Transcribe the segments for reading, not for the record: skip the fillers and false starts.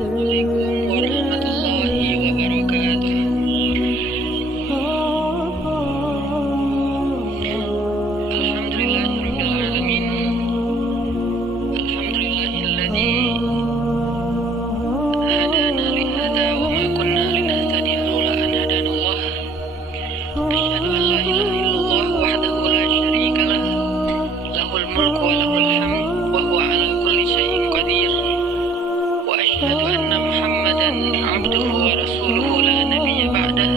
Assalamualaikum warahmatullahi wabarakatuh. Alhamdulillahirabbil alamin. Alhamdulillahilladzi hadana li hadza wa ma kunna linahtadiya laula an hadanallah. Asyhadu an la ilaha illallah wahdahu la syarika lah. Lahul mulku wa lahul hamd wa huwa ala kulli syai'in qadir. Wa asyhadu anna Muhammadan abduhu wa rasuluhu la nabiyya ba'dah.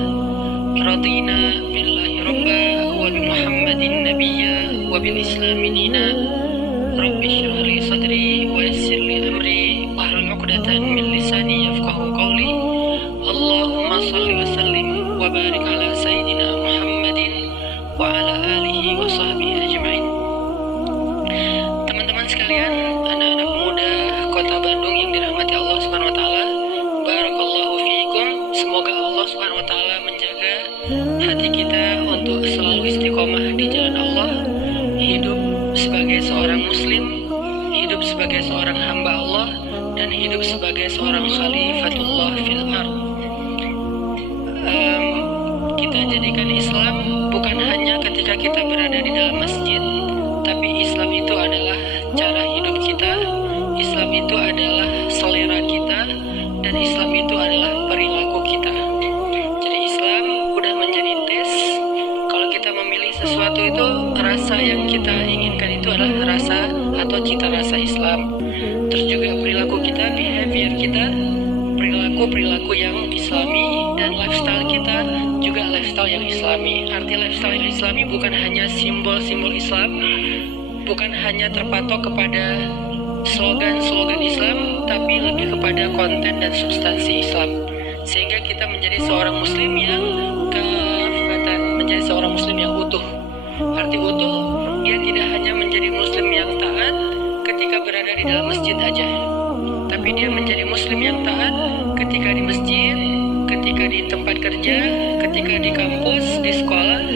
Radina billahi rabba wa bi Muhammadin nabiyya wa bil islami dina. Rabbi shrah li sadri wa yassir li amri wahlul 'uqdatan min lisani yafqahu qawli. Allahumma shalli wa sallim wa barik ala sayyidina Muhammadin wa ala alihi wa sahbihi ajma'in. Teman-teman sekalian, anak-anak muda Kota Bandung yang dirahmati Allah Subhanahu wa taala, barakallahu fiikum. Semoga Allah Subhanahu wa taala menjaga hati kita untuk selalu istiqomah di jalan Allah, hidup sebagai seorang muslim, hidup sebagai seorang hamba Allah, dan hidup sebagai seorang khalifatullah fil ardh. Kita jadikan Islam bukan hanya ketika kita berada di dalam masjid, tapi Islam itu adalah cara hidup kita, Islam itu adalah selera kita, dan Islam itu adalah perilaku kita. Jadi Islam udah menjadi tes. Kalau kita memilih sesuatu itu, rasa yang kita inginkan itu adalah rasa atau cita rasa Islam. Terus juga perilaku kita, behavior kita, perilaku yang Islami, dan lifestyle kita juga lifestyle yang Islami. Arti lifestyle yang Islami bukan hanya simbol-simbol Islam, bukan hanya terpatok kepada slogan-slogan Islam, tapi lebih kepada konten dan substansi Islam. Sehingga kita menjadi seorang muslim yang kafatan, menjadi seorang muslim yang utuh. Arti utuh, dia tidak hanya menjadi muslim yang taat ketika berada di dalam masjid aja, tapi dia menjadi muslim yang taat ketika di masjid, ketika di tempat kerja, ketika di kampus, di sekolah,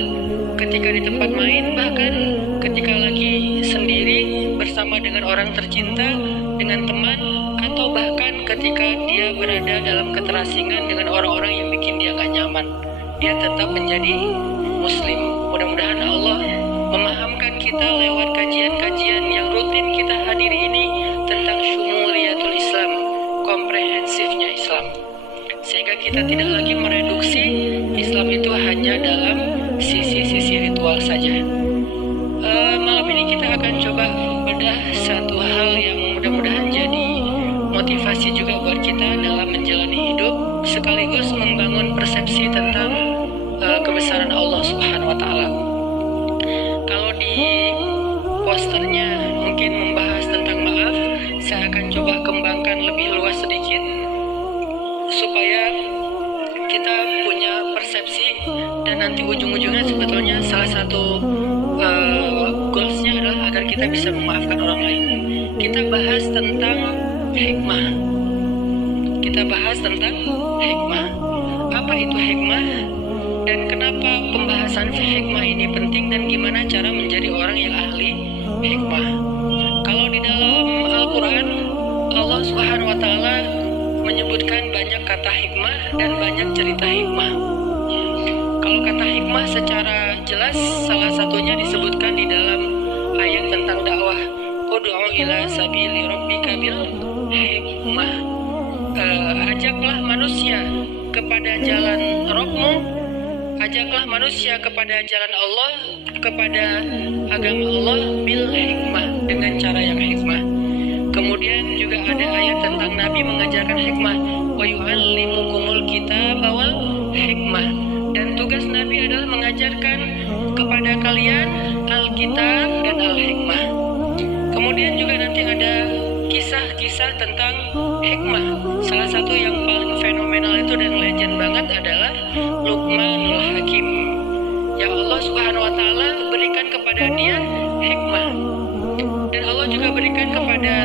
ketika di tempat main, bahkan ketika lagi sendiri bersama dengan orang tercinta, dengan teman, atau bahkan ketika dia berada dalam keterasingan dengan orang-orang yang bikin dia gak nyaman, dia tetap menjadi muslim. Mudah-mudahan Allah memahamkan kita lewat kajian-kajian yang rutin kita hadiri ini tentang syumuliyatul Islam, komprehensifnya Islam, sehingga kita tidak lagi mereduksi Islam itu hanya dalam sisi-sisi ritual saja. Malam ini kita akan coba bedah satu hal yang mudah-mudahan jadi motivasi juga buat kita dalam menjalani hidup, sekaligus membangun persepsi tentang kebesaran Allah Subhanahu wa taala. Kalau di posternya mungkin membahas tentang maaf, saya akan coba kembangkan lebih luas sedikit supaya kita punya persepsi, dan nanti ujung-ujungnya sebetulnya salah satu goalsnya adalah agar kita bisa memaafkan orang lain. Kita bahas tentang hikmah. Kita bahas tentang hikmah. Apa itu hikmah? Dan kenapa pembahasan hikmah ini penting, dan gimana cara menjadi orang yang ahli hikmah? Kalau di dalam Al-Quran, Allah Subhanahu wa taala menyebutkan banyak kata hikmah dan banyak cerita hikmah. Kalau kata hikmah secara jelas, salah satunya disebutkan di dalam ayat tentang dakwah. Ud'u ila sabili rabbika bil hikmah. Ajaklah manusia kepada jalan Rabbmu, ajaklah manusia kepada jalan Allah, kepada agama Allah bil hikmah, dengan cara yang hikmah. Kemudian juga ada ayat tentang Nabi mengajarkan hikmah. Wa yu'allimukumul kitaba wal hikmah. Dan tugas Nabi adalah mengajarkan kepada kalian Alkitab dan Al-Hikmah. Kemudian juga nanti ada kisah-kisah tentang hikmah. Salah satu yang paling fenomenal itu dan legend banget adalah Luqmanul Hakim, yang Allah Subhanahu wa taala berikan kepada dia hikmah. Dan Allah juga berikan kepada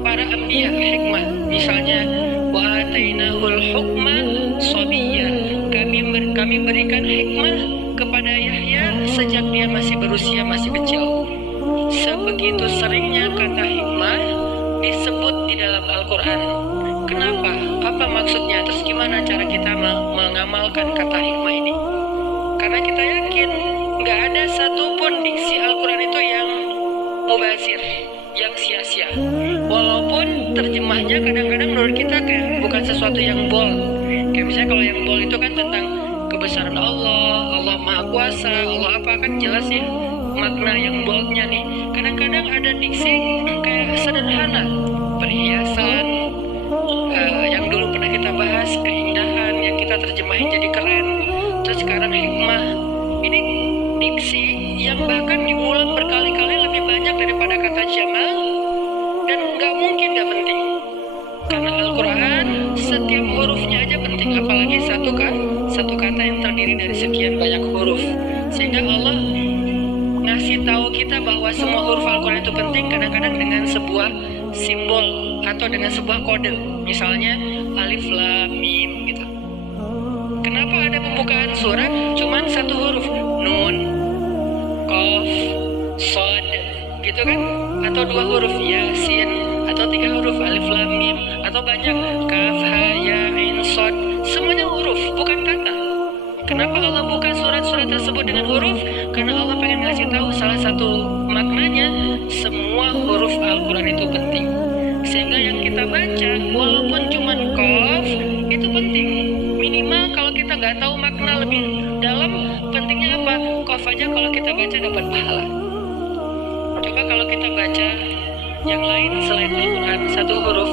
para anbiya hikmah. Misalnya wa atainahul hukma sabiyya. Kami berikan hikmah kepada Yahya sejak dia masih berusia masih kecil. Sebegitu seringnya kata hikmah disebut di dalam Al-Quran. Al-Quran. Kenapa? Apa maksudnya? Terus gimana cara kita mengamalkan kata hikmah ini? Karena kita yakin nggak ada satupun diksi Al-Quran itu yang mubazir, yang sia-sia. Walaupun terjemahnya kadang-kadang menurut kita kayak bukan sesuatu yang bold. Kayak misalnya kalau yang bold itu kan tentang kebesaran Allah, Allah Maha Kuasa, Allah apa, kan jelas ya makna yang boldnya nih. Kadang-kadang ada diksi kayak sederhana, perhiasan, yang dulu pernah kita bahas, keindahan yang kita terjemahin jadi keren. Terus sekarang hikmah, ini diksi yang bahkan diulang berkali-kali lebih banyak daripada kata jamal, dan nggak mungkin nggak penting. Karena Al-Quran setiap hurufnya aja penting, apalagi satu kata yang terdiri dari sekian banyak huruf. Sehingga Allah ngasih tahu kita bahwa semua huruf Al-Quran itu penting kadang-kadang dengan sebuah simbol atau dengan sebuah kode. Misalnya alif lam mim gitu. Kenapa ada pembukaan surat cuman satu huruf, nun, qaf, shad gitu kan? Atau dua huruf, yasin, atau tiga huruf, alif lam mim, atau banyak, kaf, ha, ya, ain, shad. Semuanya huruf, bukan kata. Kenapa Allah buka surat-surat tersebut dengan huruf? Karena Allah pengen ngasih tahu salah satu maknanya, semua huruf Al-Quran itu penting. Sehingga yang kita baca, walaupun cuma qaf, itu penting. Minimal kalau kita nggak tahu makna lebih dalam, pentingnya apa? Qaf aja kalau kita baca dapat pahala. Coba kalau kita baca yang lain selain Al-Quran, satu huruf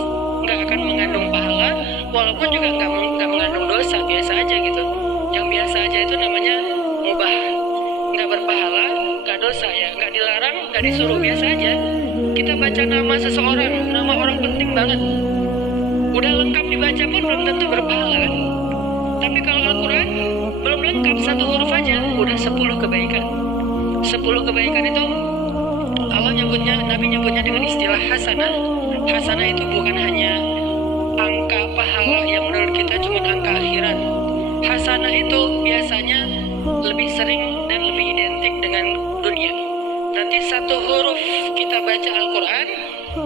nggak akan mengandung pahala, walaupun juga nggak mengandung dosa, biasa aja gitu. Yang biasa aja itu namanya mubah, nggak berpahala, nggak dosa ya, nggak dilarang, nggak disuruh, biasa aja. Kita baca nama seseorang, nama orang penting banget, udah lengkap dibaca pun belum tentu berpahala kan. Tapi kalau Al-Quran belum lengkap, satu huruf aja udah 10 kebaikan. 10 kebaikan itu Allah nyebutnya, Nabi nyebutnya dengan istilah hasanah. Hasanah itu bukan hanya angka pahala yang menurut kita cuma angka akhirat. Hasanah itu biasanya lebih sering dan lebih identik dengan dunia. Nanti satu huruf kita baca Al-Quran,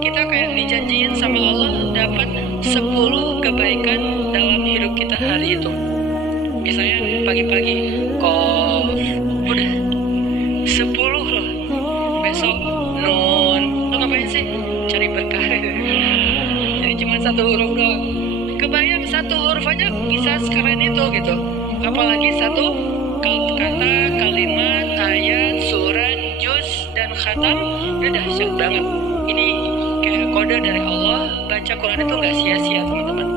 kita kayak dijanjiin sama Allah dapat 10 kebaikan dalam hidup kita hari itu. Misalnya pagi-pagi qaf, udah 10 loh. Besok nun, lo ngapain sih? Cari berkah. Jadi cuma satu huruf doang. Kebayang satu huruf aja bisa sekeren itu gitu. Apalagi satu kata, kalimat, ayat, surat, juz, dan khatam, udah dahsyat banget. Ini kayak kode dari Allah, baca Quran itu nggak sia-sia teman-teman.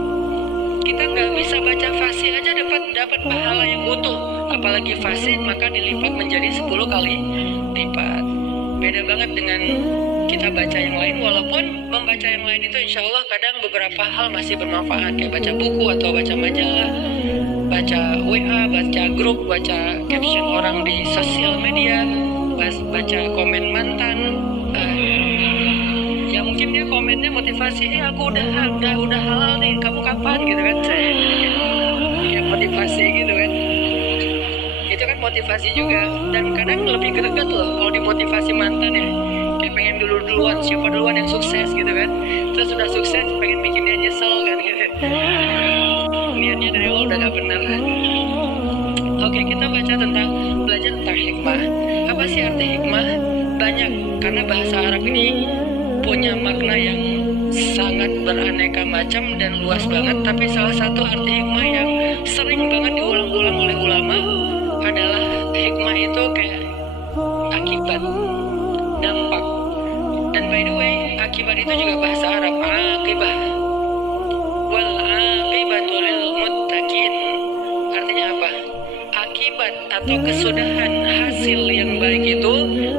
Kita nggak bisa baca fasih aja dapat pahala yang utuh. Apalagi fasih maka dilipat menjadi 10 kali lipat. Beda banget dengan kita baca yang lain, walaupun membaca yang lain itu insya Allah kadang beberapa hal masih bermanfaat, kayak baca buku atau baca majalah, baca WA, baca grup, baca caption orang di sosial media, baca komen mantan, ya mungkin dia komennya motivasi, aku udah halal nih, kamu kapan gitu kan, kayak motivasi gitu kan. Itu kan motivasi juga, dan kadang lebih greget loh kalau dimotivasi mantan ya, kayak pengen duluan, siapa duluan yang sukses gitu kan. Terus sudah sukses pengen bikin dia nyesel kan gitu. Niatnya dari awal udah gak benar. Oke, kita belajar tentang hikmah. Apa sih arti hikmah? Banyak, karena bahasa Arab ini punya makna yang sangat beraneka macam dan luas banget. Tapi salah satu arti hikmah yang sering banget diulang-ulang oleh ulama adalah hikmah itu kayak akibat, dampak. Dan by the way, akibat itu juga bahasa Arab, akibah. Wal aqibatu lil muttaqin. Artinya apa? Akibat atau kesudahan hasil yang baik itu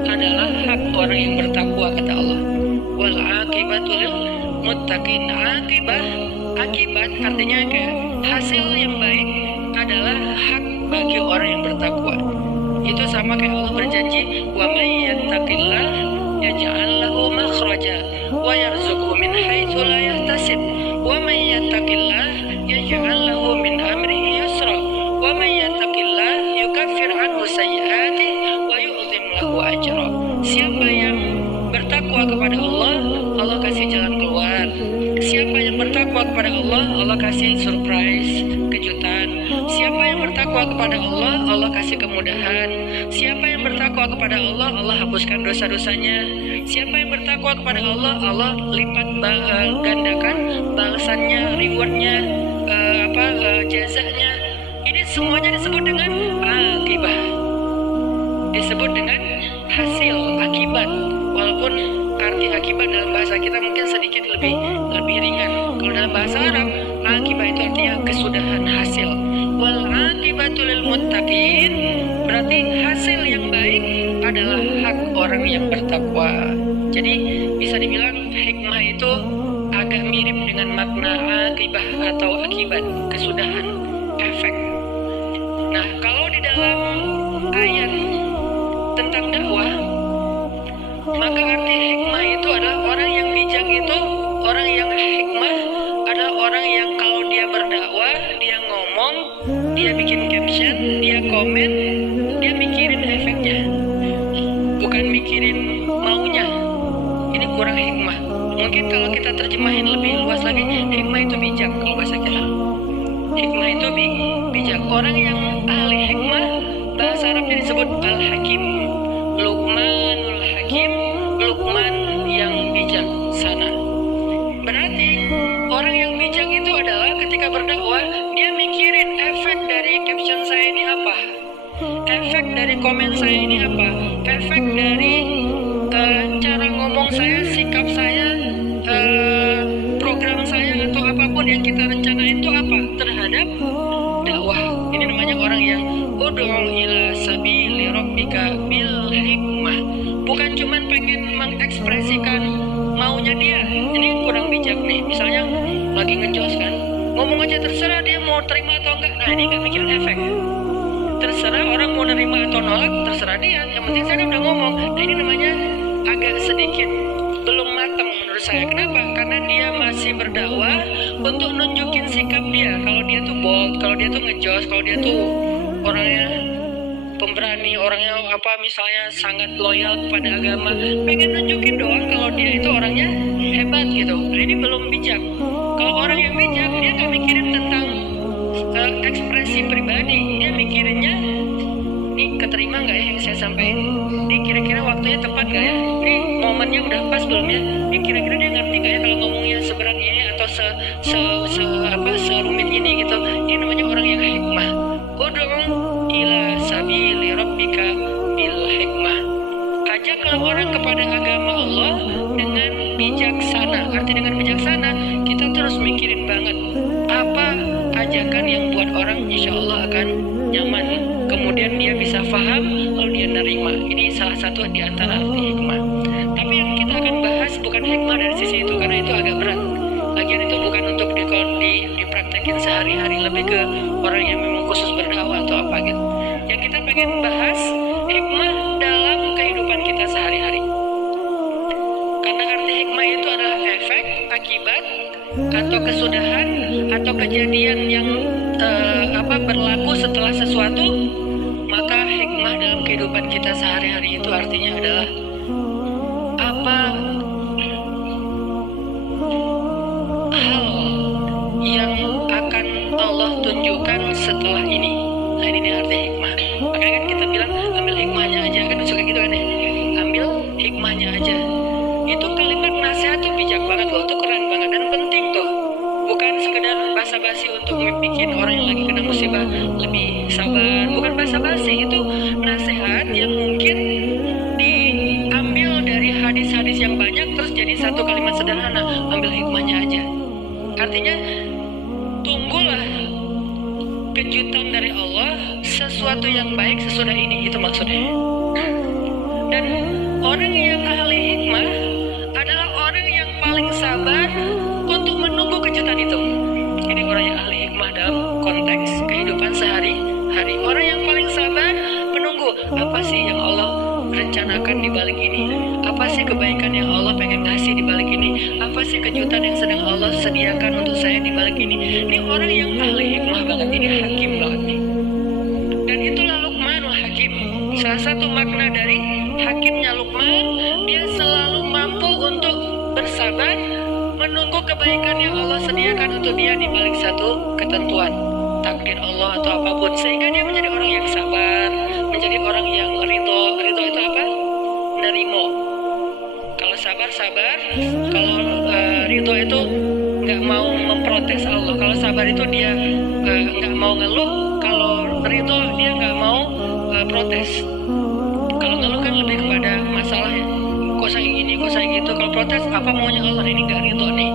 adalah hak orang yang bertakwa, kata Allah. Wal aqibatu lil muttaqin. Akibat artinya kayak hasil yang baik adalah hak bagi orang yang bertakwa. Itu sama kayak Allah berjanji, wa may yattaqillah yaj'al lahu makhraja wa yarzuqhu min haitsu la yahtasib wa may yattaqillah yaj'al lahu min amrihi yusra wa may yattaqillah yukaffir anhu sayyi'atihi wa yu'zim lahu ajra. Siapa yang bertakwa kepada Allah, Allah kasih jalan keluar. Siapa yang kepada Allah, Allah kasih surprise, kejutan. Siapa yang bertakwa kepada Allah, Allah kasih kemudahan. Siapa yang bertakwa kepada Allah, Allah hapuskan dosa-dosanya. Siapa yang bertakwa kepada Allah, Allah lipat gandakan balasannya, rewardnya, jazanya. Ini semuanya disebut dengan akibah, disebut dengan hasil, akibat. Walaupun arti akibat dalam bahasa kita mungkin sedikit lebih ringan. Kalau dalam bahasa Arab, akibat itu artinya kesudahan, hasil. Wal akibatu lil muttaqin, berarti hasil yang baik adalah hak orang yang bertakwa. Jadi bisa dibilang hikmah itu agak mirip dengan makna akibah atau akibat, kesudahan, efek. Nah, kalau di dalam ayat tentang dakwah, maka arti hikmah itu adalah orang yang bijak itu, orang yang hikmah adalah orang yang kalau dia berdakwah, dia ngomong, dia bikin caption, dia komen, dia mikirin efeknya, bukan mikirin maunya. Ini kurang hikmah. Mungkin kalau kita terjemahin lebih luas lagi, hikmah itu bijak kalau bahasa kita. Hikmah itu bijak. Orang yang ahli hikmah, bahasa Arabnya disebut al-hakim. Luqmanul hakim, Luqman yang bijaksana. Berarti orang yang bijak itu adalah ketika berdakwah, dia mikirin efek dari caption saya ini apa, efek dari komen saya ini apa, efek dari cara ngomong saya, sikap saya, program saya atau apapun yang kita rencanain itu apa terhadap dakwah. Ini namanya orang yang ud'u ila sabili rabbika bil hikmah. Bukan cuman pengen mengekspresikan maunya dia. Ini kurang bijak nih. Misalnya lagi ngejos kan, ngomong aja terserah dia mau terima atau enggak. Nah, ini nggak mikirin efek. Terserah orang mau nerima atau nolak, terserah dia. Yang penting saya udah ngomong. Nah, ini namanya agak sedikit belum matang menurut saya. Kenapa? Karena dia masih berdakwah untuk nunjukin sikap dia. Kalau dia tuh bold, kalau dia tuh ngejos, kalau dia tuh orangnya pemberani, orangnya misalnya sangat loyal kepada agama, pengen nunjukin doang kalau dia itu orangnya hebat gitu. Nah, ini belum bijak. Kalau orang yang bijak, dia nggak mikirin tentang ekspresi pribadi, dia mikirinnya ini keterima nggak ya yang saya sampaikan, ini kira-kira waktunya tepat nggak ya, ini momennya udah pas belum ya, ini kira-kira dia ngerti nggak ya kalau ngomongnya seberat ini atau serumit ini gitu. Ini namanya orang yang hikmah. Ud'u ila sabili rabbika bil hikmah. Ajaklah orang kepada agama Allah dengan bijaksana. Arti dengan bijaksana, kita terus mikirin banget apa ajakan yang buat orang insya Allah akan nyaman. Kemudian dia bisa paham, lalu dia nerima. Ini salah satu di antara arti hikmah. Tapi yang kita akan bahas bukan hikmah dari sisi itu, karena itu agak berat. Lagian itu bukan untuk dipraktekin sehari-hari, lebih ke orang yang memang khusus berdakwah atau apa gitu. Yang kita pengen bahas hikmah dalam kehidupan kita sehari-hari. Karena arti hikmah itu adalah efek, akibat, atau kesudahan, atau kejadian yang berlaku setelah sesuatu. Maka hikmah dalam kehidupan kita sehari-hari itu artinya adalah apa hal yang akan Allah tunjukkan setelah ini. Nah, ini arti hikmah. Makanya kan kita bilang ambil hikmahnya aja, kan suka gitu kan ya, ambil hikmahnya aja. Itu kalimat nasihat tuh bijak banget loh, tuh keren banget dan penting tuh. Bukan sekedar basa-basi untuk bikin orang yang lagi kena musibah lebih sabar. Bukan basa-basi, itu nasihat yang mungkin diambil dari hadis-hadis yang banyak terus jadi satu kalimat sederhana, ambil hikmahnya aja. Artinya tunggulah kejutan dari Allah, sesuatu yang baik sesudah ini, itu maksudnya. Dan orang yang ahli hikmah adalah orang yang paling sabar untuk menunggu kejutan itu. Ini orang yang ahli hikmah dalam konteks kehidupan sehari-hari. Orang yang paling sabar menunggu apa sih yang Allah rencanakan di balik ini, apa sih kebaikan yang Allah pengen ngasih di balik ini, apa sih kejutan yang sedang Allah sediakan untuk saya di balik ini. Ini orang yang ahli hikmah banget, ini hakim banget nih. Dan itulah Luqmanul Hakim. Salah satu makna dari hakimnya Luqman, dia selalu mampu untuk bersabar menunggu kebaikan yang Allah sediakan untuk dia di balik satu ketentuan takdir Allah atau apapun, sehingga dia menjadi orang yang sabar, menjadi orang yang ridho. Ridho itu apa? Nerimo. Kalau sabar, kalau ridho itu nggak mau memprotes Allah. Kalau sabar itu dia nggak mau ngeluh, kalau ridho dia nggak mau protes. Kalau ngeluh kan lebih kepada masalahnya, kok saya gini, kok saya gitu. Kalau protes, apa maunya Allah, ini nggak ridho nih.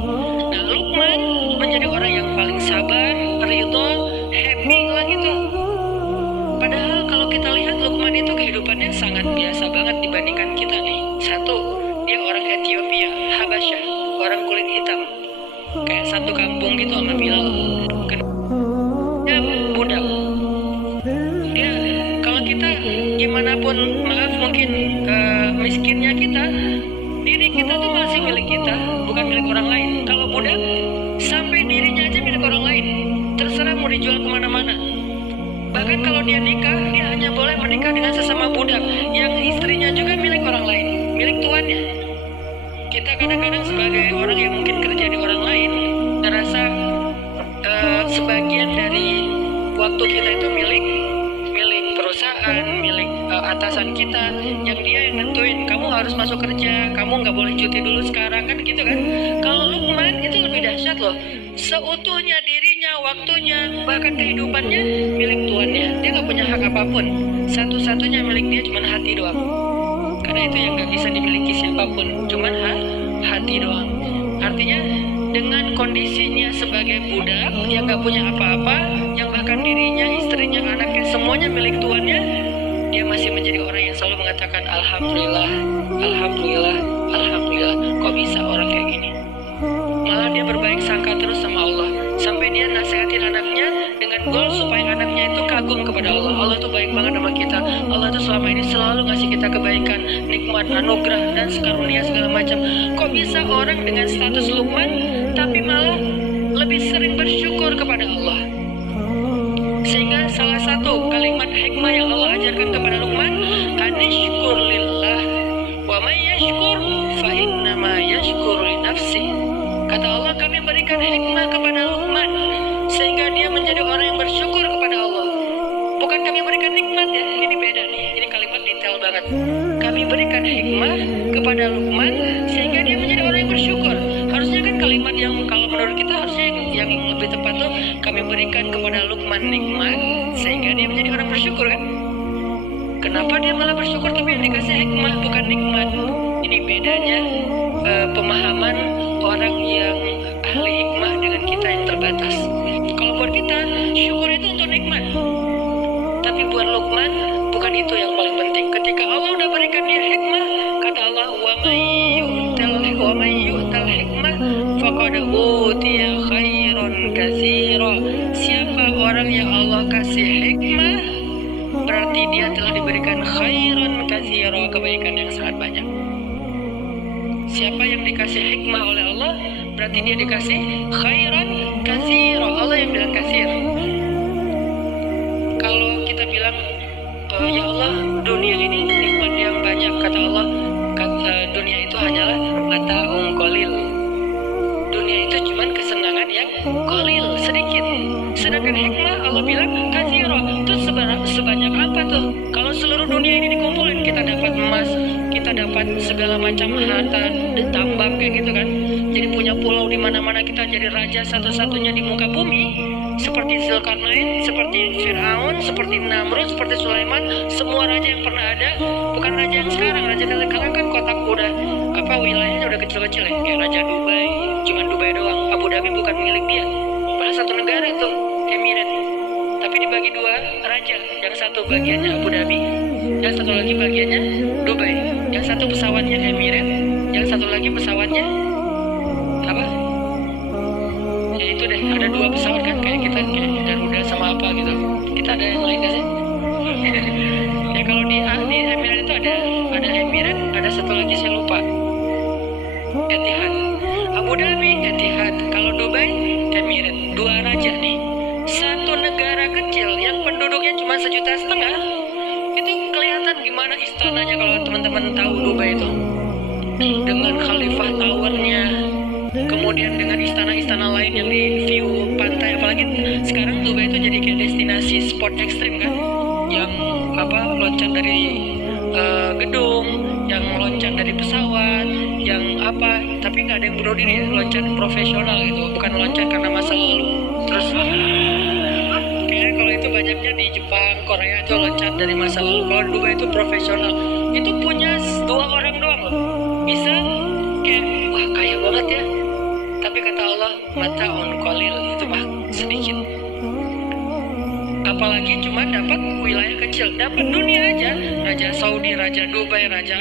Nah, Luqman menjadi orang yang paling sabar, ridho, happy lah gitu. Padahal kalau kita lihat Luqman itu kehidupannya sangat biasa banget dibandingkan kita nih. Satu, dia orang Ethiopia, Habasyah, orang kulit hitam, kayak satu kampung gitu sama Bilal. Dia budak. Dia, kalau kita gimana pun, maaf mungkin miskinnya kita, diri kita tuh masih milik kita, bukan milik orang lain. Kalau budak, sampai dirinya aja milik orang lain, terserah mau dijual kemana-mana. Bahkan kalau dia nikah, dia hanya boleh menikah dengan sesama budak yang istrinya juga milik orang lain, milik tuannya. Kita kadang-kadang sebagai orang yang mungkin kerja di orang lain, ngerasa sebagian dari waktu kita itu milik perusahaan, milik atasan kita, yang dia yang nentuin, kamu harus masuk kerja, kamu nggak boleh cuti dulu sekarang, kan gitu kan. Kalau Luqman itu lebih dahsyat loh, seutuhnya dirinya, waktunya, bahkan kehidupannya milik tuannya. Dia nggak punya hak apapun, satu-satunya milik dia cuma hati doang, karena itu yang nggak bisa dimiliki siapapun, cuman hati doang. Artinya dengan kondisinya sebagai budak yang nggak punya apa-apa, yang bahkan dirinya, istrinya, anaknya semuanya milik tuannya, dia masih menjadi orang yang selalu mengatakan alhamdulillah, alhamdulillah, alhamdulillah. Kok bisa orang kayak gini? Malah dia berbaik sangka terus sama Allah, sampai dia nasihatin anaknya dengan goal supaya anaknya itu kagum kepada Allah. Allah tuh baik banget sama kita, Allah tuh selama ini selalu ngasih kita kebaikan, nikmat, anugerah, dan karunia segala macam. Kok bisa orang dengan status Luqman tapi malah lebih sering bersyukur kepada Allah? Sehingga salah satu kalimat hikmah yang Allah ajarkan kepada Luqman, anishkur lillah wa may yashkur fa innama yashkur li nafsi. Kata Allah, kami berikan hikmah kepada Luqman sehingga dia menjadi orang yang bersyukur kepada Allah. Bukan kami berikan nikmat ya, ini beda nih, ini kalimat detail banget. Kami berikan hikmah kepada Luqman sehingga dia menjadi orang yang bersyukur. Harusnya kan kalimat yang kalau menurut kita harusnya yang lebih tepat tuh, kami berikan kepada Luqman nikmat sehingga dia menjadi orang bersyukur kan. Kenapa dia malah bersyukur tapi yang dikasih hikmah bukan nikmat? Ini bedanya pemahaman orang yang ahli hikmah dengan kita yang terbatas. Kalau buat kita, syukur itu untuk nikmat, tapi buat Luqman bukan itu yang paling penting. Ketika Allah udah berikan dia hikmah, kata Allah, wa may yu'tal hikmah faqad utiya khairan katsira. Siapa orang yang Allah kasih hikmah, berarti dia telah diberikan khairan katsira, kebaikan yang sangat banyak. Siapa yang dikasih hikmah oleh Allah, berarti dia dikasih khairan katsira. Allah yang bilang katsir. Kalau kita bilang, ya Allah, dunia ini nikmat yang banyak, kata Allah, dunia itu hanyalah mata'un qalil. Dunia itu cuma kesenangan yang qalil, sedikit. Sedangkan hikmah Allah bilang katsira. Terus sebanyak apa tuh? Kalau seluruh dunia ini dikumpulin, kita dapat emas, kita dapat segala macam harta dan tambang kayak gitu kan. Jadi punya pulau di mana-mana, kita jadi raja satu-satunya di muka bumi. Seperti Zulkarnain, seperti Fir'aun, seperti Namrud, seperti Sulaiman, semua raja yang pernah ada, bukan raja yang sekarang. Raja dari sekarang kan kotak udah wilayahnya udah kecil-kecil ya, kayak Raja Dubai, cuman Dubai doang. Abu Dhabi bukan milik dia, padahal satu negara tuh, Emirat. Tapi dibagi dua raja, yang satu bagiannya Abu Dhabi, yang satu lagi bagiannya Dubai. Yang satu pesawatnya Emirat, yang satu lagi pesawatnya apa? Ya itu deh, ada dua pesawat kan, kayak kita kayak Garuda sama apa gitu. Kita ada yang lain gak sih? Ya kalau di Emirat itu ada Emirat, ada satu lagi saya lupa. Etihad. Abu Dhabi Etihad, kalau Dubai Emirat. Dua raja nih. Satu negara kecil yang penduduknya cuma 1,5 juta. Itu kelihatan gimana istananya kalau teman-teman tahu Dubai itu. Dengan Khalifah Towernya, kemudian kemudian dengan istana-istana lain yang di view pantai, apalagi sekarang Dubai itu jadi kayak destinasi sport ekstrim kan, yang loncat dari gedung, yang loncat dari pesawat, yang tapi nggak ada yang bunuh diri, loncat profesional gitu, bukan loncat karena masa lalu. Terus kayaknya kalau itu banyaknya di Jepang, Korea itu loncat dari masa lalu. Kalau di Dubai itu profesional, itu punya 2 orang doang loh, bisa kayak wah kaya banget ya. Tapi kata Allah, mata on qalil, itu mah sedikit. Apalagi cuma dapat wilayah kecil, dapat dunia aja. Raja Saudi, Raja Dubai, Raja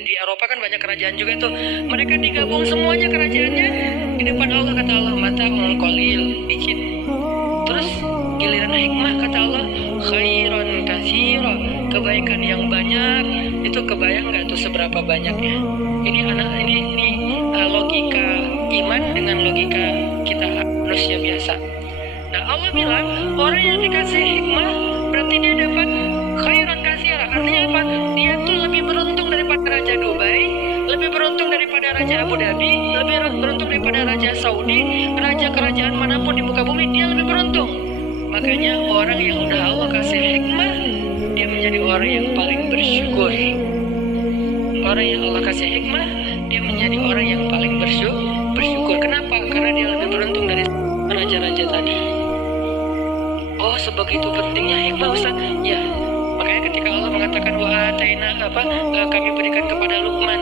di Eropa kan banyak kerajaan juga tuh. Mereka digabung semuanya kerajaannya di depan Allah, kata Allah, mata on qalil, dikit. Terus giliran hikmah, kata Allah, khairan katsira, kebaikan yang banyak. Itu kebayang nggak tuh seberapa banyaknya? Ini logika iman dengan logika kita manusia biasa. Nah, Allah bilang orang yang dikasih hikmah berarti dia dapat khairan katsira. Artinya apa? Dia tuh lebih beruntung daripada Raja Dubai, lebih beruntung daripada Raja Abu Dhabi, lebih beruntung daripada Raja Saudi, raja kerajaan manapun di muka bumi, dia lebih beruntung. Makanya orang yang udah Allah kasih hikmah, dia menjadi orang yang paling bersyukur. Orang yang Allah kasih hikmah, dia menjadi orang yang paling bersyukur. Kenapa? Karena dia lebih beruntung dari raja-raja tadi. Oh, sebegitu pentingnya hikmah, Ustaz. Ya, makanya ketika Allah mengatakan wa ataina kami berikan kepada Luqman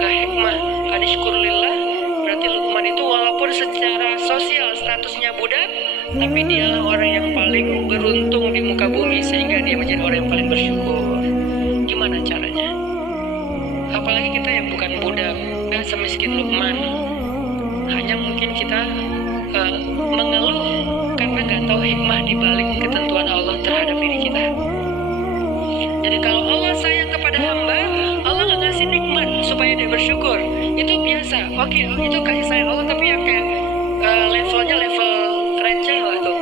hikmah anishkurlillah, berarti Luqman itu walaupun secara sosial statusnya budak, tapi dialah orang yang paling beruntung di muka bumi, sehingga dia menjadi orang yang paling bersyukur. Gimana caranya? Apalagi kita yang bukan budak, gak semiskin Luqman. Hanya mungkin kita mengeluh karena gak tahu hikmah dibalik ketentuan Allah terhadap diri kita. Jadi kalau Allah sayang kepada hamba, Allah gak ngasih nikmat supaya dia bersyukur. Itu biasa. Oke, itu kasih sayang Allah, tapi yang kayak levelnya level receh lah tuh.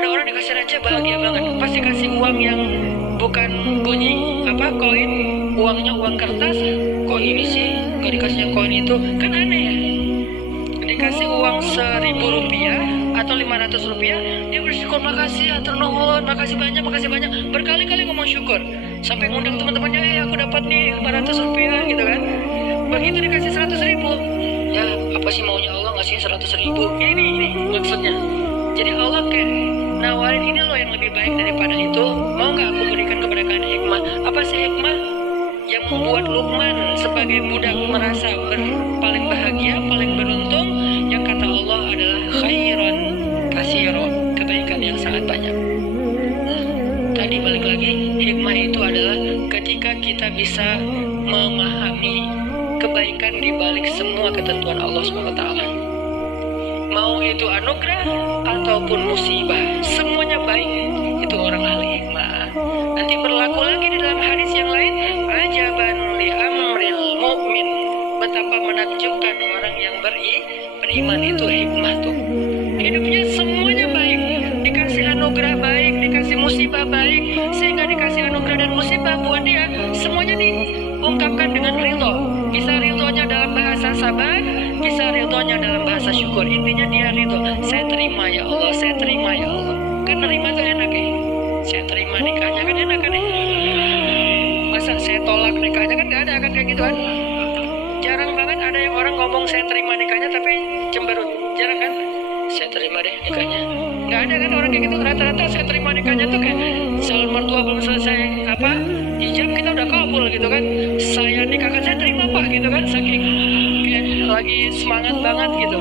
Ada orang dikasih receh bahagia banget, pasti kasih uang yang bukan bunyi koin, uangnya uang kertas. Kok ini sih gak dikasih yang koin itu? Kan aneh ya. Dikasih uang 1.000 rupiah atau 500 rupiah, dia bersyukur, makasih atur nuhun, makasih banyak, berkali-kali ngomong syukur, sampai ngundang teman-temannya, aku dapat nih 500 rupiah gitu kan. Begitu dikasih 100.000, ya apa sih maunya Allah ngasih 100.000? Ini maksudnya. Jadi Allah kayak nawarin, ini loh yang lebih baik daripada itu, mau nggak aku berikan kepada kalian hikmah? Apa sih hikmah? Yang membuat Luqman sebagai budak merasa paling bahagia, paling beruntung, yang kata Allah adalah khairan katsira, kebaikan yang sangat banyak. Tadi balik lagi, hikmah itu adalah ketika kita bisa memahami kebaikan di balik semua ketentuan Allah SWT. Mau itu anugerah ataupun musibah, semuanya baik. Itu orang ahli hikmah. Nanti berlaku lagi di dalam hadis yang lain, ajaban li amril mu'min, betapa menakjubkan orang yang beriman itu hikmah tuh. Hidupnya semuanya baik, dikasih anugerah baik, dikasih musibah baik, sehingga dikasih anugerah dan musibah buat dia semuanya diungkapkan dengan ridho. Bisa ridhonya dalam bahasa sabar, bisa ridhonya dalam bahasa syukur. Intinya dia ridho. Saya terima ya Allah, saya terima ya Allah. Kan nerima tuh enak ya. Saya terima nikahnya kan enak kan ya. Masa saya tolak nikahnya kan gak ada kan kayak gitu kan. Jarang banget ada yang orang ngomong saya terima nikahnya tapi cemberut. Jarang kan. Saya terima deh nikahnya. Gak ada kan orang kayak gitu. Rata-rata saya terima nikahnya tuh kayak calon mertua belum selesai hijab kita udah kabul gitu kan. Saya nikahkan, saya terima pak gitu kan. Saking kayak lagi semangat banget gitu.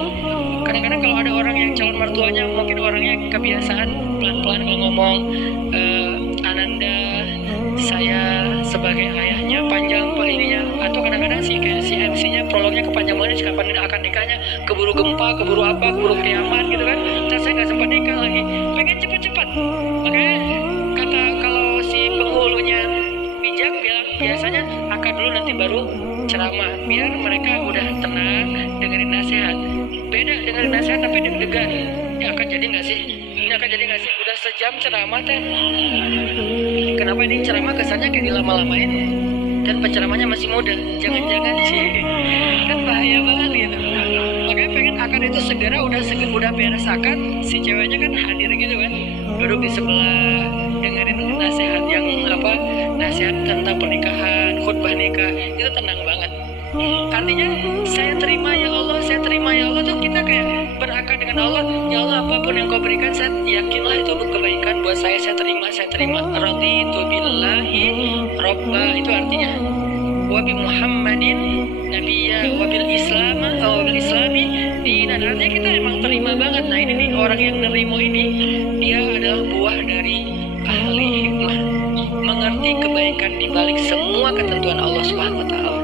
Kadang-kadang kalau ada orang yang calon mertuanya mungkin orangnya kebiasaan pelan-pelan kalau ngomong, Ananda, saya sebagai ayahnya panjang pak ininya, atau kadang-kadang si MC-nya prolognya kepanjangannya kapan akan nikahnya, keburu gempa, keburu apa, keburu kiamat gitu kan. Terus saya nggak sempat nikah lagi, pengen cepet-cepet. Makanya kata kalau si penghulunya bijak bilang biasanya akad dulu nanti baru ceramah, biar mereka udah tenang dengerin nasihat. Beda dengerin nasihat tapi deg-degan, ini akan jadi nggak sih? Ini akan jadi nggak sih? Udah sejam ceramah teh. Kenapa ini ceramah kesannya kayak dilama-lamain? Dan penceramahnya masih muda. Jangan-jangan sih, kan bahaya banget gitu. Makanya akad itu udah beres akad, si ceweknya kan hadir gitu kan, duduk di sebelah dengerin nasihat tentang pernikahan, khutbah nikah, itu tenang banget. Artinya saya terima ya Allah tuh kita kayak berakad dengan Allah. Ya Allah, apapun yang kau berikan saya yakinlah itu kebaikan buat saya terima. Raditu billahi robba, itu artinya wa bi Muhammadin nabiyya wa bil islami dinan. Artinya kita emang terima banget. Nah ini nih orang yang nerimo ini, dia adalah buah dari ahli hikmah, mengerti kebaikan di balik semua ketentuan Allah Subhanahu wa taala.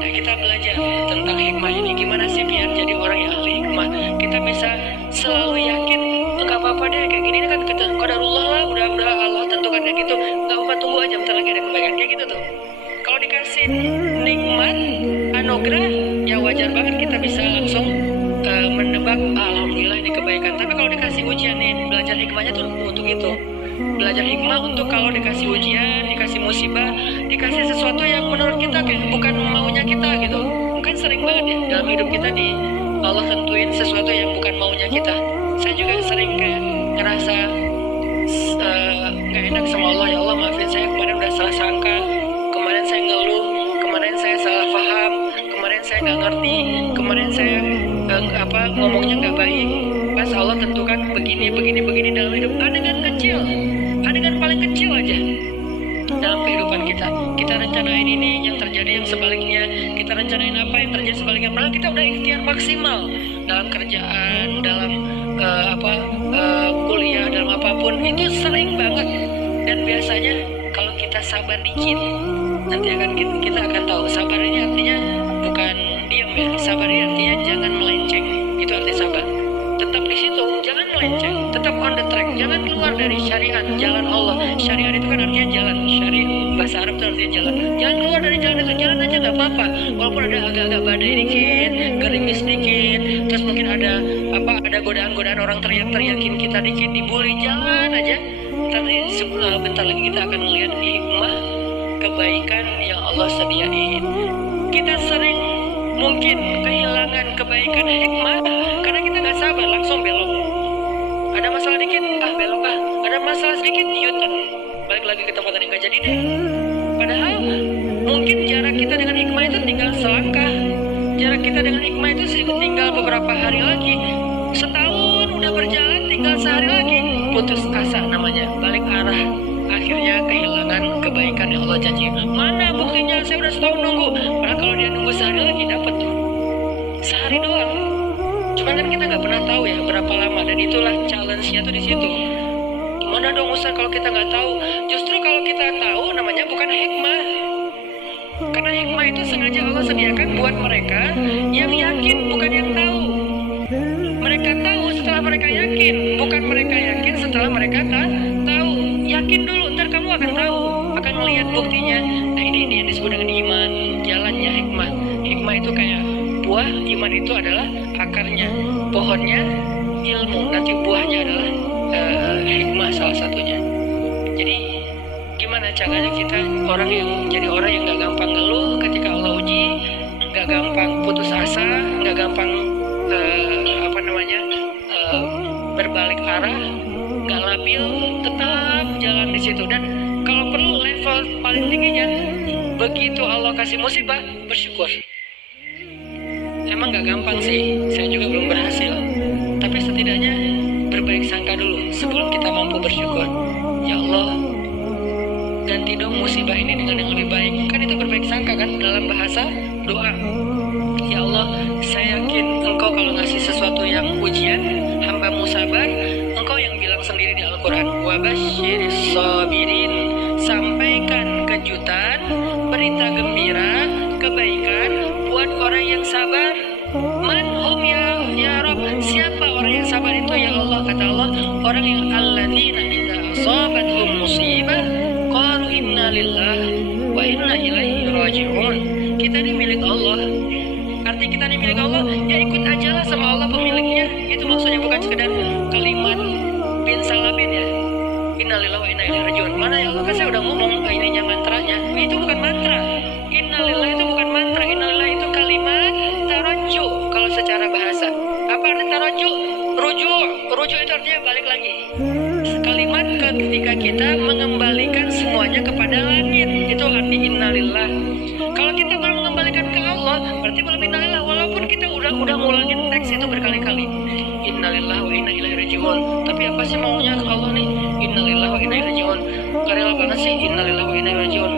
Nah, kita belajar tentang hikmah ini, gimana sih biar jadi orang yang ahli hikmah. Kita bisa selalu yakin, enggak apa-apa deh kayak gini kan qadarullah lah, udah Allah tentukan kayak gitu. Enggak apa-apa, tunggu aja bentar lagi ada kebaikan kayak gitu tuh. Kalau dikasih nikmat, anugerah, ya wajar banget kita bisa langsung menebak alhamdulillah ini kebaikan. Tapi kalau dikasih ujian nih, belajar hikmahnya tuh untuk itu. Belajar hikmah untuk kalau dikasih ujian, dikasih musibah, dikasih sesuatu yang menurut kita kayak bukan maunya kita gitu. Kan sering banget ya dalam hidup kita Allah tentuin sesuatu yang bukan maunya kita. Saya juga sering kayak ngerasa gak enak sama Allah. Ya Allah, maafin saya, kemarin udah salah sangka, kemarin saya ngeluh, kemarin saya salah paham, kemarin saya gak ngerti, kemarin saya ngomongnya gak baik. Pas Allah tentukan begini dalam hidup, adegan paling kecil aja dalam kehidupan kita. Kita rencanain ini, yang terjadi yang sebaliknya. Kita rencanain apa, yang terjadi sebaliknya. Padahal kita udah ikhtiar maksimal dalam kerjaan, dalam kuliah, dalam apapun. Itu sering banget. Dan biasanya kalau kita sabar dikit, nanti kita akan tahu. Sabar ini artinya bukan diam ya. Sabar ini artinya jangan melenceng. Itu arti sabar. Tetap di situ, jangan melenceng, tetap on the track, jangan keluar dari syariat, jalan Allah. Syariat itu kan artinya jalan, bahasa Arab itu artinya jalan. Jangan keluar dari jalan itu, jalan aja nggak apa-apa. Walaupun ada agak-agak badai dikit, gerimis dikit, terus mungkin ada godaan-godaan orang teriak-teriakin kita dikit, dibully, jalan aja. Bentar lagi kita akan melihat hikmah kebaikan yang Allah sediain. Kita sering mungkin kehilangan kebaikan hikmah karena kita nggak sabar, langsung belok. Ada masalah dikit, belok. Ada masalah sedikit, U-turn, balik lagi ke tempat tadi, nggak jadi deh. Padahal mungkin jarak kita dengan hikmah itu tinggal selangkah, jarak kita dengan hikmah itu tinggal beberapa hari lagi. Setahun udah berjalan, tinggal sehari lagi, putus asa namanya, balik arah. Akhirnya kehilangan kebaikan yang Allah janji. Mana buktinya? Saya udah setahun nunggu. Padahal kalau dia nunggu sehari lagi dapat tuh. Sehari doang. Cuman kan kita nggak pernah tahu ya berapa lama. Dan itulah challenge-nya tuh di situ. Gimana dong Ustaz kalau kita nggak tahu? Justru kalau kita tahu namanya bukan hikmah. Karena hikmah itu sengaja Allah sediakan buat mereka yang yakin, bukan yang tahu. Mereka tahu setelah mereka yakin, bukan mereka yakin setelah mereka tahu. Yakin dulu, ntar kamu akan tahu, akan melihat buktinya. Nah ini yang disebut dengan iman, jalannya hikmah. Hikmah itu kayak buah, iman itu adalah akarnya, pohonnya ilmu, nanti buahnya adalah hikmah salah satunya. Jadi gimana caranya kita jadi orang yang gak gampang ngeluh ketika Allah uji, gak gampang putus asa, gak gampang berbalik arah, gak labil, tetap jalan di situ. Dan kalau perlu level paling tingginya, begitu Allah kasih musibah, bersyukur. Emang gak gampang sih, saya juga belum berhasil. Tapi setidaknya berbaik sangka dulu sebelum kita mampu bersyukur. Ya Allah, ganti dong musibah ini dengan yang lebih baik. Kan itu berbaik sangka kan dalam bahasa doa. Ya Allah, saya yakin Engkau kalau ngasih sesuatu yang ujian, hamba-Mu sabar. Engkau yang bilang sendiri di Al-Quran, wa basyiris sabirin, sampaikan kejutan, berita gembira, kebaikan buat orang yang sabar. Man hum ya Rabb, siapa orang yang sabar itu ya Allah? Kata Allah, orang yang alladzina idza asabatuhum musibah qalu inna lillahi wa inna ilaihi raji'un. Kita ini milik Allah. Arti kita ini milik Allah, ya ikut aja lah sama Allah pemiliknya. Itu maksudnya, bukan sekedar kalimat bin salabin ya. Innalillahi wa inna ilaihi raji'un. Mana ya Allah, kan saya udah ngomong ininya mantranya. Itu bukan mantra. Innalillahi itu bukan mantra. Innalillahi itu kalimat taraju kalau secara artinya balik lagi. Kalimat ketika kita mengembalikan semuanya kepada langit, itu arti innalillah. Kalau kita belum mengembalikan ke Allah, berarti belum innalillah. Walaupun kita udah ngulangin teks itu berkali-kali, innalillah wa inna ilaihi rajiun. Tapi apa sih maunya Allah nih? Innalillah wa inna ilaihi rajiun. Gak rela banget sih innalillah wa inna ilaihi rajiun.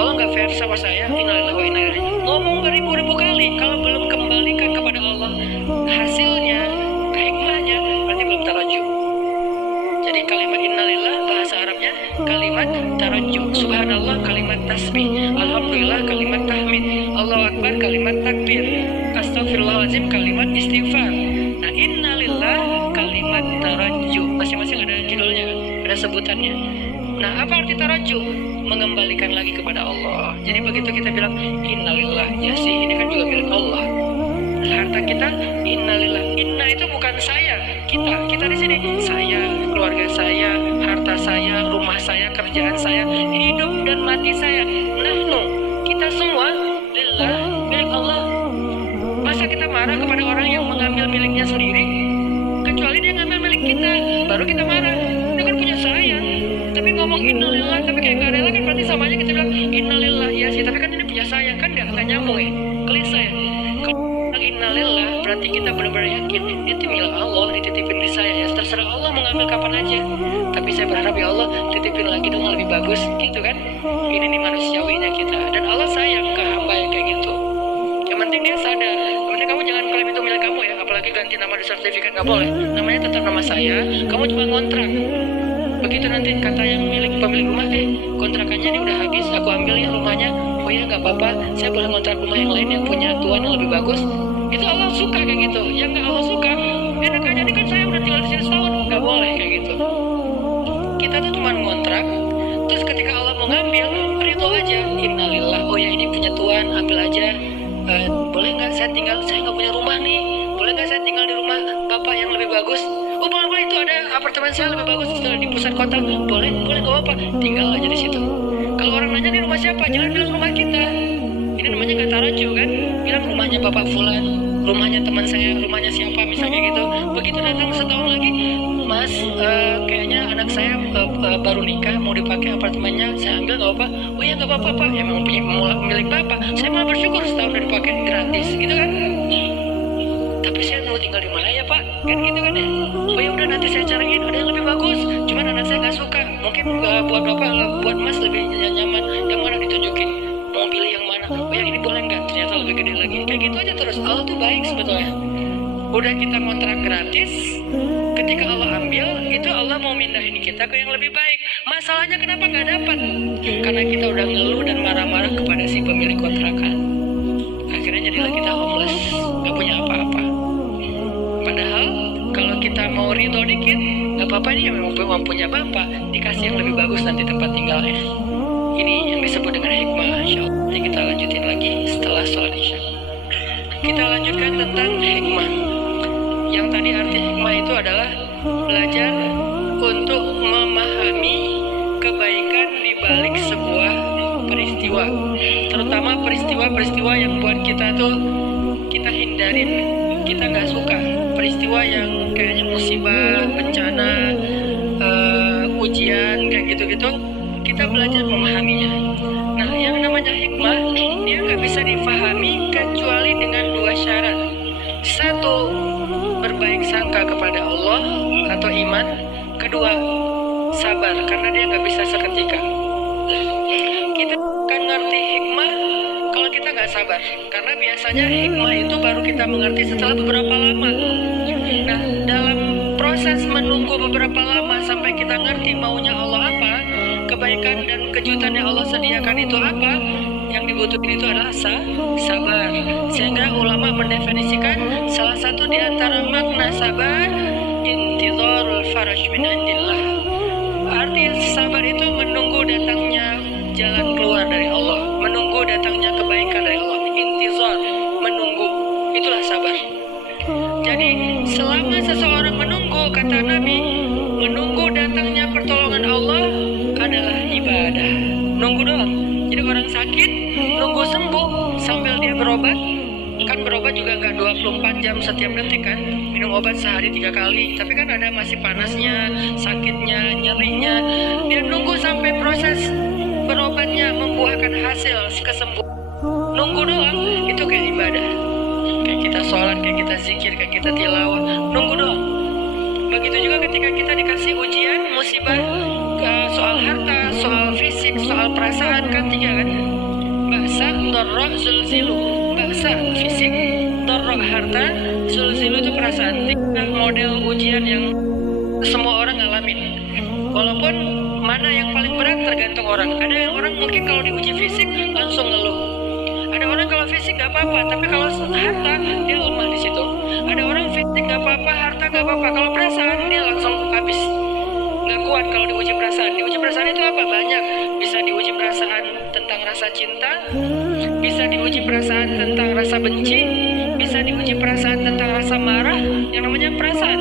Allah nggak fair sama saya, innalillah wa inna ilaihi rajiun. Ngomong beribu-ribu kali, kalau belum kembalikan kepada Allah, hasilnya, hikmahnya, berarti belum tarajum. Jadi kalimat innalillah bahasa Arabnya kalimat tarajum. Subhanallah kalimat tasbih. Alhamdulillah kalimat tahmid. Allahu Akbar kalimat takbir. Astagfirullahaladzim kalimat istighfar. Nah innalillah kalimat tarajum. Masing-masing ada judulnya kan? Ada sebutannya. Nah apa arti tarajum? Mengembalikan lagi kepada Allah. Jadi begitu kita bilang innalillah, ya sih ini kan juga milik Allah. Harta kita innalillah. Inna itu bukan saya, kita di sini. Saya, keluarga saya, harta saya, rumah saya, kerjaan saya, hidup dan mati saya. Nahnu, kita semua lillah, milik Allah. Masa kita marah kepada orang yang mengambil miliknya sendiri? Kecuali dia ngambil milik kita, baru kita marah. Dia kan punya saya. Tapi ngomong innalillah, tapi kayak gak rela kan, berarti samanya kita bilang innalillah, ya sih, tapi kan ini punya saya, kan gak nyambung ya, kelisa ya. Kalau innalillah, berarti kita benar-benar yakin itu milik Allah, dititipin di saya ya, terserah Allah mau ngambil kapan aja. Tapi saya berharap ya Allah, titipin lagi dong lebih bagus, gitu kan. Ini nih manusiawinya kita, dan Allah sayang ke hamba yang kayak gitu. Yang penting dia sadar, yang penting kamu jangan klaim itu milik kamu ya, apalagi ganti nama di sertifikat, gak boleh. Namanya tetap nama saya, kamu cuma ngontrak. Begitu nanti kata yang pemilik rumah, kontrakannya ini udah habis, aku ambil ya rumahnya. Oh ya nggak apa-apa, saya boleh ngontrak rumah yang lain yang punya tuan yang lebih bagus. Itu Allah suka kayak gitu. Yang nggak Allah suka, enak aja nih kan saya udah tinggal di sini setahun, nggak boleh kayak gitu. Kita tuh cuma ngontrak, terus ketika Allah mau ngambil, ridho aja. Innalillah, oh ya ini punya tuan, ambil aja. Boleh nggak saya nggak punya rumah nih, boleh nggak saya tinggal di rumah bapak yang lebih bagus? Oh boleh, itu ada apartemen saya lebih bagus di pusat kota. Boleh nggak apa-apa, tinggal aja di situ. Kalau orang nanya di rumah siapa, jangan bilang rumah kita. Ini namanya nggak taraju kan? Bilang rumahnya bapak fulan, rumahnya teman saya, rumahnya siapa misalnya gitu. Begitu datang setahun lagi, mas, kayaknya anak saya baru nikah, mau dipakai apartemennya, saya ambil nggak apa-apa. Oh ya nggak apa-apa pak, emang punya milik bapak. Saya malah bersyukur setahun udah dipakai gratis, gitu kan? Tapi saya mau tinggal di mana ya pak? Kan gitu kan ya? Oh ya udah nanti saya cariin ada yang lebih bagus. Cuman anak saya nggak suka. Mungkin buat bapak, buat mas lebih nyaman. Yang mana ditunjukin? Mau pilih yang mana? Oh yang ini boleh nggak? Ternyata lebih gede lagi. Kayak gitu aja terus. Allah tuh baik sebetulnya. Udah kita kontrak gratis. Ketika Allah ambil, itu Allah mau mindahin kita ke yang lebih baik. Masalahnya kenapa nggak dapat? Karena kita udah ngeluh dan marah-marah kepada si pemilik kontrakan. Akhirnya jadilah kita homeless, nggak punya apa-apa. Padahal kalau kita mau ridho dikit, nggak apa-apa, ini memang punya bapak, dikasih yang lebih bagus nanti tempat tinggalnya. Ini yang disebut dengan hikmah. Insyaallah nanti kita lanjutin lagi setelah sholat isya. Kita lanjutkan tentang hikmah. Yang tadi arti hikmah itu adalah belajar untuk memahami kebaikan di balik sebuah peristiwa, terutama peristiwa-peristiwa yang buat kita tuh kita hindarin, kita nggak suka. Peristiwa yang kayaknya musibah, bencana, ujian kayak gitu-gitu, kita belajar memahaminya. Nah, yang namanya hikmah, dia nggak bisa difahami kecuali dengan dua syarat. Satu, berbaik sangka kepada Allah atau iman. Kedua, sabar, karena dia nggak bisa seketika. Kita akan ngerti hikmah kalau kita nggak sabar, karena biasanya hikmah itu baru kita mengerti setelah beberapa lama. Nah, dalam proses menunggu beberapa lama sampai kita ngerti maunya Allah apa, kebaikan dan kejutan yang Allah sediakan itu apa, yang dibutuhkan itu adalah sabar. Sehingga ulama mendefinisikan salah satu di antara makna sabar, intizarul faraj min indillah. Arti sabar itu menunggu datangnya jalan keluar dari Allah, menunggu datangnya kebaikan dari Allah. Intizar, menunggu, itulah sabar. Jadi selama seseorang menunggu, kata Nabi, menunggu datangnya pertolongan Allah adalah ibadah. Nunggu doang. Jadi orang sakit nunggu sembuh sambil dia berobat, kan berobat juga nggak 24 jam setiap detik kan, minum obat sehari 3 kali, tapi kan ada masih panasnya, sakitnya, nyerinya, dia nunggu sampai proses berobatnya membuahkan hasil kesembuhan, nunggu doang, itu kayak ibadah, kayak kita sholat, kayak kita zikir, kayak kita tilawah, nunggu doang. Begitu juga ketika kita dikasih ujian, musibah, soal harta, soal fisik, soal perasaan, kan 3 kan, ba'sa, dharra, zulzilu. Ba'sa fisik, dharra harta, zulzilu itu perasaan. 3 model ujian yang semua orang ngalamin. Walaupun mana yang paling berat tergantung orang. Ada yang orang mungkin kalau diuji fisik langsung ngeluh. Ada orang kalau fisik gak apa-apa, tapi kalau harta dia lemah di situ. Ada orang fisik gak apa-apa, harta gak apa-apa, kalau perasaan dia langsung habis. Gak kuat kalau diuji perasaan. Diuji perasaan itu apa? Banyak. Bisa diuji perasaan tentang rasa cinta, bisa diuji perasaan tentang rasa benci, bisa diuji perasaan tentang rasa marah. Yang namanya perasaan,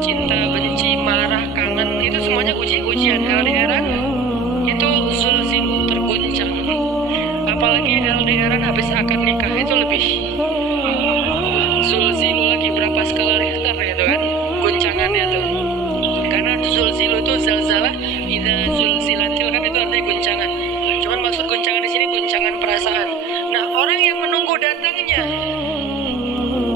cinta, benci, marah, kangen, itu semuanya ujian. LDRan itu zulzil, terguncang. Apalagi LDRan habis akad nikah, itu lebih zulzil lagi, berapa skala Richter gitu kan guncangannya tuh. Karena zulzil itu zalzalah, idza zulzilatil, kan itu artinya guncangan. Cuman maksud guncangan di sini guncangan perasaan. Nah, orang yang menunggu datangnya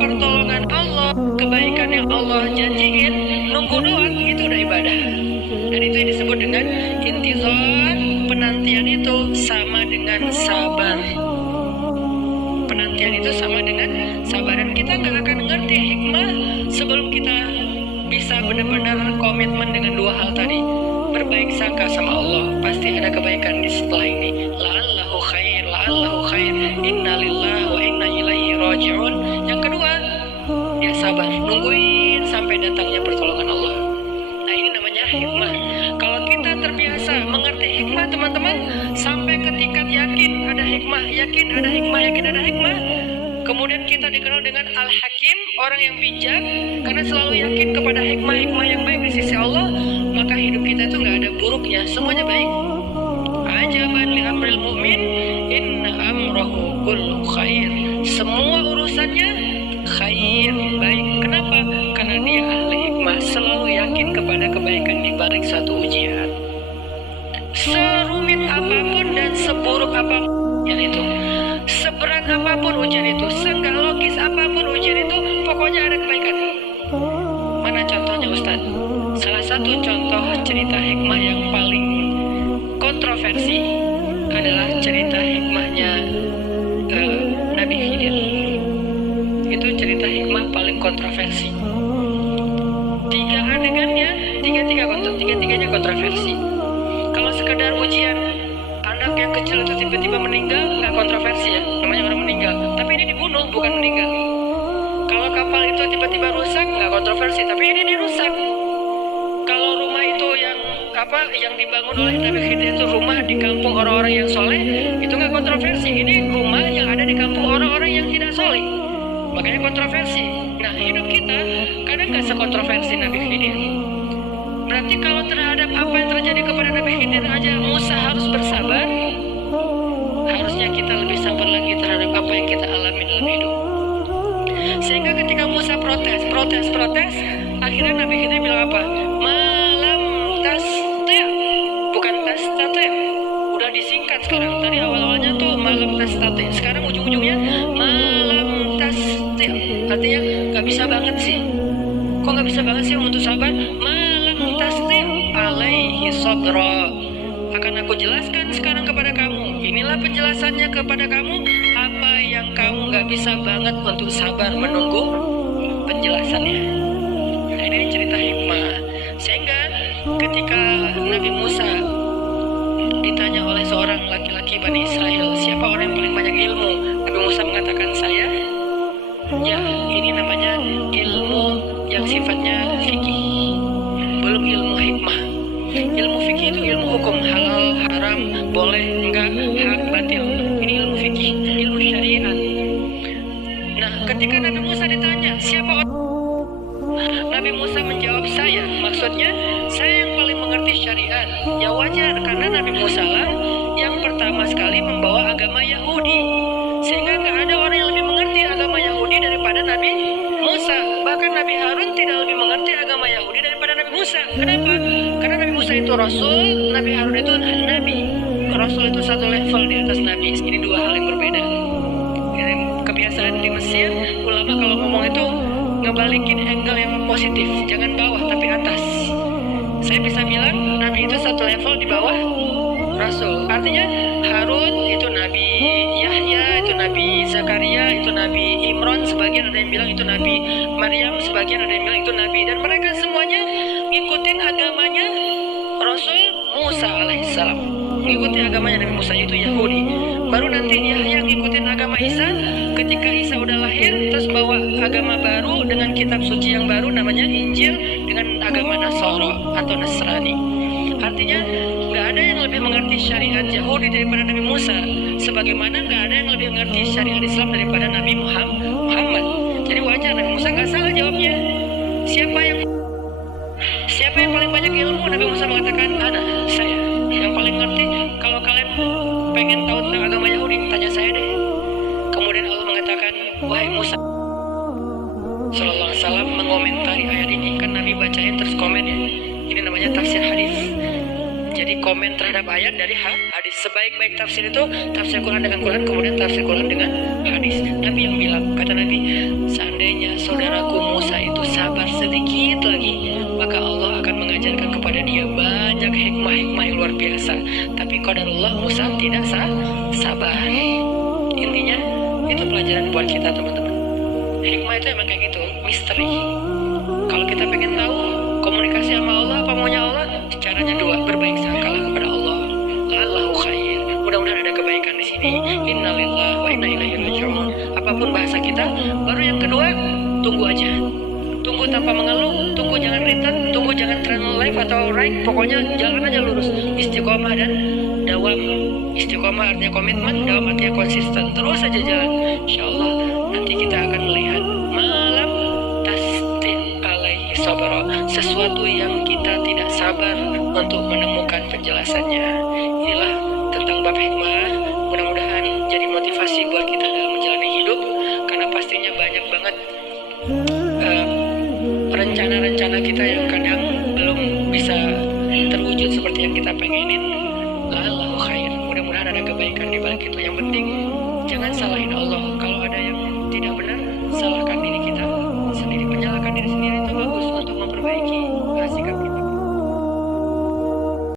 pertolongan Allah, kebaikan yang Allah janjiin, nunggu doang, itu udah ibadah. Dan itu yang disebut dengan intizar. Penantian itu sama dengan sabar. Penantian itu sama dengan sabar. Dan kita nggak akan ngerti hikmah sebelum kita bisa benar-benar komitmen dengan 2 hal tadi. Berbaik sangka sama Allah, pasti ada kebaikan di setelah ini. La'allahu khair, la'allahu khair, inna lillahi wa inna ilaihi raji'un. Yang kedua, dia sabar, nungguin sampai datangnya pertolongan Allah. Nah, ini namanya hikmah. Kalau kita terbiasa mengerti hikmah, teman-teman, sampai ke tingkat yakin ada hikmah, yakin ada hikmah, yakin ada hikmah, kemudian kita dikenal dengan Al-Hakim, orang yang bijak, karena selalu yakin kepada hikmah-hikmah yang baik di sisi Allah, maka hidup kita itu nggak ada buruknya, semuanya baik. Ajaban li amril mu'min, inna amrahu kullu khair. Semua urusannya khair, baik. Kenapa? Karena dia ahli hikmah, selalu yakin kepada kebaikan di balik satu ujian. Serumit apapun dan seburuk apapun ujian itu, seberat apapun ujian itu, seenggak logis apapun ujian itu, pokoknya ada kebaikan. Mana contohnya, Ustadz? Salah satu contoh cerita hikmah yang paling kontroversi adalah cerita hikmahnya Nabi Khidir. Itu cerita hikmah paling kontroversi. 3 adegannya, tiga-tiganya kontroversi. Kalau sekedar ujian, anak yang kecil itu tiba-tiba meninggal, nggak kontroversi ya, namanya orang meninggal. Tapi ini dibunuh, bukan meninggal. Kalau kapal itu tiba-tiba rusak, nggak kontroversi, tapi ini dirusak. Kalau rumah itu yang dibangun oleh Nabi Khidir itu rumah di kampung orang-orang yang soleh, itu nggak kontroversi. Ini rumah yang ada di kampung orang-orang yang tidak soleh, makanya kontroversi. Nah, hidup kita kadang nggak sekontroversi Nabi Khidir. Berarti kalau terhadap apa yang terjadi kepada Nabi Khidir aja Musa harus bersabar, harusnya kita lebih sabar lagi terhadap apa yang kita alami dalam hidup. Sehingga ketika Musa protes, akhirnya Nabi Khidir bilang apa? Malam tastati', bukan tastati', udah disingkat sekarang. Tadi awal-awalnya tuh malam tastati', sekarang ujung-ujungnya malam tastati', artinya nggak bisa banget sih. Kok nggak bisa banget sih untuk sabar? Malam tastati' alaihi sabra. Akan aku jelaskan sekarang kepada kamu. Inilah penjelasannya kepada kamu. Apa yang kamu gak bisa banget untuk sabar menunggu penjelasannya. Nah, ini cerita hikmah. Sehingga ketika Nabi Musa ditanya oleh seorang laki-laki Bani Israel, siapa orang yang paling banyak ilmu? Nabi Musa mengatakan saya. Ya, ini namanya ilmu yang sifatnya fikih, belum ilmu hikmah. Ilmu fikih itu ilmu hukum, halal, haram, boleh, enggak, hak, batil. Ini ilmu fikih, ilmu syariat. Nah, ketika Nabi Musa ditanya siapa orang, Nabi Musa menjawab saya. Maksudnya saya yang paling mengerti syariat. Ya wajar, karena Nabi Musa lah yang pertama sekali membawa agama Yahudi. Sehingga nggak ada orang yang lebih mengerti agama Yahudi Nabi Musa. Bahkan Nabi Harun tidak lebih mengerti agama Yahudi daripada Nabi Musa. Kenapa? Karena Nabi Musa itu Rasul, Nabi Harun itu Nabi. Rasul itu satu level di atas Nabi. Ini dua hal yang berbeda. Kebiasaan di Mesir, ulama kalau ngomong itu ngebalikin angle yang positif, jangan bawah tapi atas. Saya bisa bilang Nabi itu satu level di bawah Rasul. Artinya Harun itu Nabi, Yahya itu Nabi, Zakaria itu Nabi, Imran sebagian ada yang bilang itu Nabi, Maryam sebagian ada yang bilang itu Nabi, dan mereka semuanya ngikutin agamanya Rasul Musa alaihissalam, ngikuti agamanya Nabi Musa itu Yahudi. Baru nanti Yahya ngikutin agama Isa. Ketika Isa udah lahir, terus bawa agama baru dengan kitab suci yang baru namanya Injil dengan agama Nasara atau Nasrani. Artinya nggak ada yang lebih mengerti syariat Yahudi daripada Nabi Musa, sebagaimana nggak ada yang lebih mengerti syariat Islam daripada Nabi Muhammad. Jadi wajar Nabi Musa nggak salah jawabnya. Siapa yang paling banyak ilmu? Nabi Musa mengatakan, saya yang paling ngerti. Kalau kalian pengen tahu tentang agama Yahudi, tanya saya deh. Kemudian Allah mengatakan, wahai Musa Sallallahu Alaihi Wasallam mengomentari ayat ini, kan Nabi bacain terus komen ya. Ini namanya tafsir hadis. Jadi komen terhadap ayat dari hadis. Sebaik-baik tafsir itu tafsir Quran dengan Quran, kemudian tafsir Quran dengan hadis. Nabi yang bilang, kata Nabi, seandainya saudaraku Musa itu sabar sedikit lagi, maka Allah akan mengajarkan kepada dia banyak hikmah-hikmah yang luar biasa. Tapi qadarullah Musa tidak sabar. Intinya itu pelajaran buat kita teman-teman. Hikmah itu emang kayak gitu, misteri. Kalau kita pengen tahu komunikasi sama Allah, apa maunya Allah, caranya dua, berbaik sangkalah kepada Allah. Allahu khair. Mudah-mudahan ada kebaikan di sini. Innalillahi wa inna ilaihi raji'un. Apapun bahasa kita. Baru yang kedua, tunggu aja. Tunggu tanpa mengeluh, tunggu jangan return, tunggu jangan trend left atau right, pokoknya jalan aja lurus. Istiqomah dan dawam. Istiqomah artinya komitmen, dawam artinya konsisten. Terus aja jalan. Insyaallah nanti kita akan melihat malam tasdiq alaihi sabra, sesuatu yang kita tidak sabar untuk menemukan penjelasannya. Inilah tentang bab hikmah. Mudah-mudahan jadi motivasi buat kita dalam menjalani hidup, karena pastinya banyak banget rencana-rencana kita yang kadang belum bisa terwujud seperti yang kita pengenin. Allahu khair. Mudah-mudahan ada kebaikan di balik itu. Yang penting jangan salahin Allah. Kalau ada yang tidak benar, salahkan diri kita sendiri. Menyalahkan diri sendiri itu bagus untuk memperbaiki.